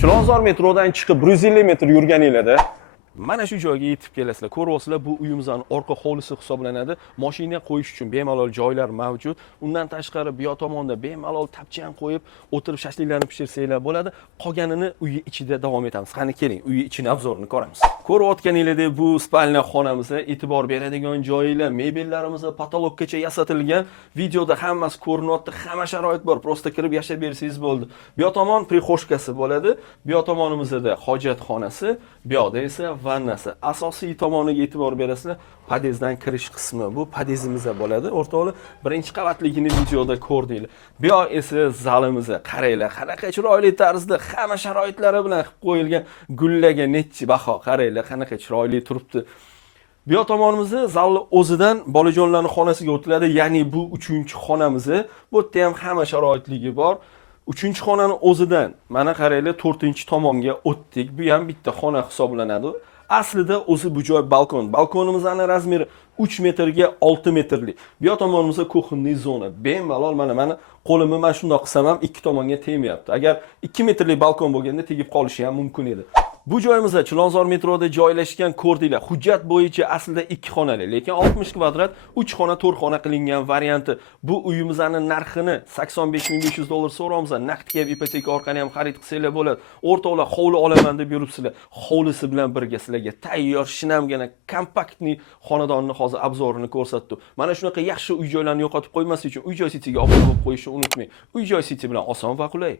Chilonzor metrodan chiqib 150 metr yurganinglarda mana shu joyga yetib kelasizlar. Ko'ryapsizlar, bu uyimizning orqa hovlisi hisoblanadi. Mashina qo'yish uchun bemalol joylar mavjud. Undan tashqari bu tomonda bemalol tapchan qo'yib, o'tirib shashliklarni pishirsanglar bo'ladi. Qolganini uy ichida davom etamiz. Qani keling, uy ichini obzorini ko'ramiz. Ko'rayotganingizdek, bu spalna xonamiz, e'tibor beradigan joylar, mebellarimiz patologgacha yasatilgan. Videoda hammasi ko'rinyapti, hamma sharoit bor. Prosta kirib yashab bersangiz bo'ldi. Bu tomon prixoshkasi bo'ladi. Bu tomonimizda hojatxonasi, bu yoqda esa vannasi. Asosiy tomoniga e'tibor berasizlar. Podyezddan kirish qismi. Bu podyezimiz bo'ladi. O'rtoqlar, birinchi qavatligini videoda ko'rdinglar. Bu yoq esa zalimiz. Qaranglar, qanaqa chiroyli tarzda hamma sharoitlari bilan qilib qo'yilgan. Gullaga nechi baho, qaranglar, qanaqa chiroyli turibdi. Bu yoq tomonimizda zalni o'zidan bolajonlarning xonasiga o'tiladi. Ya'ni bu 3-xonamiz. Bu yerda ham hamma sharoitligi bor. 3-xonani o'zidan mana qaranglar 4-tomonga o'tdik. Bu ham bitta xona hisoblanadi. Aslida o'zi bu joy balkon. Balkonimizning razmeri 3 metrga 6 metrlik. Bu yoq tomonimizda kuxonniy zona. Bemalol mana qo'limni men shundoq qilsam ham ikki tomonga tegmayapti. Agar 2 metrlik balkon bo'lganda tegib qolishi ham mumkin edi. Bu joyimizda Chilonzor metroda joylashgan, ko'rdinglar. Hujjat bo'yicha aslida 2 xonali, lekin 60 kvadrat 3 xona 4 xona qilingan varianti. Bu uyimizning narxini $85,500 so'raymiz. Naqdga ipoteka orqali ham xarid qilsanglar bo'ladi. O'rtoqlar, hovli olaman deb yuribsizlar. Hovlisi bilan birga sizlarga tayyor, shinamgina, kompaktni xonadonni hozir obzorini ko'rsatdim. Mana shunaqa yaxshi uy-joylarni yo'qotib qo'ymaslik uchun uy-joy sitiga obuna bo'lib qo'yishni unutmang. Uy-joy siti bilan oson va qulay.